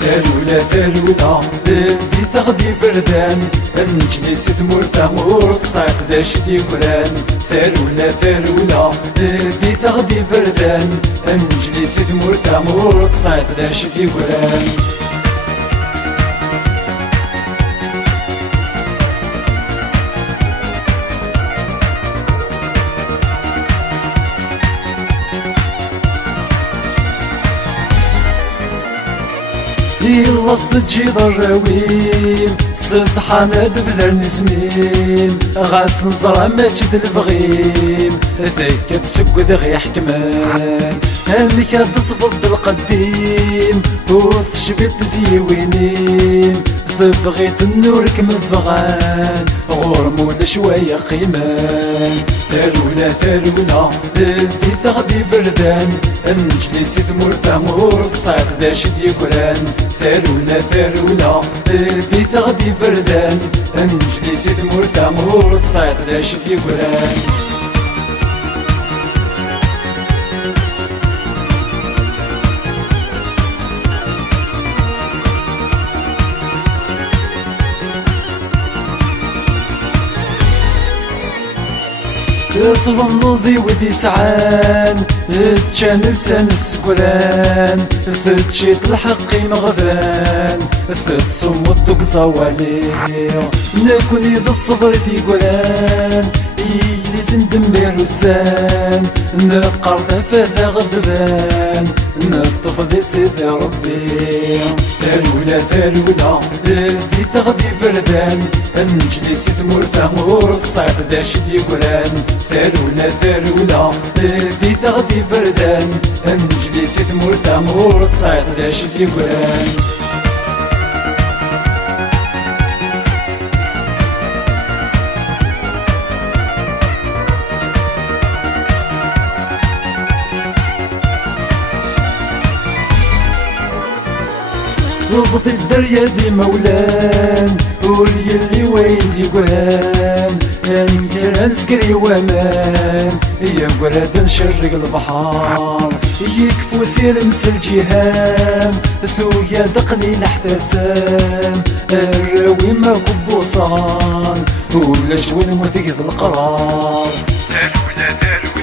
ثالولا ثالولا بدي تغدي فردان نجلس ثمور ثمور صعق دا شدي قران. ثالولا ثالولا بدي تغدي فردان نجلس ثمور ثمور صعق دا شدي قران. يلا صدجي ضراويم سطحانة دفذر نسميم غاس نزرع ما تشد الفغيم ذيك تسكد غي حكمان هالك تصفض القديم وتشبت زيوينين تبغيت النور كمفغان غرمول شوية قيمان. ثالولا ثالولا بدي تغدي فردان نجلس ثمور ثمور صعق دا شدي قران. ثالولا ثالولا بدي تغدي فردان نجلس ثمور ثمور صعق دا شدي قران. تظنضي ودي سعان تشان لسان السكران تشيط الحقي مغفان تصمت زوالي نكون يد الصبر دي قران يجلس ندمر السان نقر ثفاثة غدبان نطف ذي سيدي ربي. ثالولا ثالولا بدي تغدي فردان نجلس ثمور ثمور صعب ذا شدي قران. ثالولا ثالولا بدي تغدي فردان نجلس ثمور ثمور صعب ذا شدي قران. ربط الدريا ذي مولان ولي اللي وين دي قران نقرا نسكري وامان يا قراد نشرق البحار يكفو سير نسى الجهام ثويا دقني نحتسام الراوي ما كبوصان ولا شون وثقف القرار. ثالولا ثالولا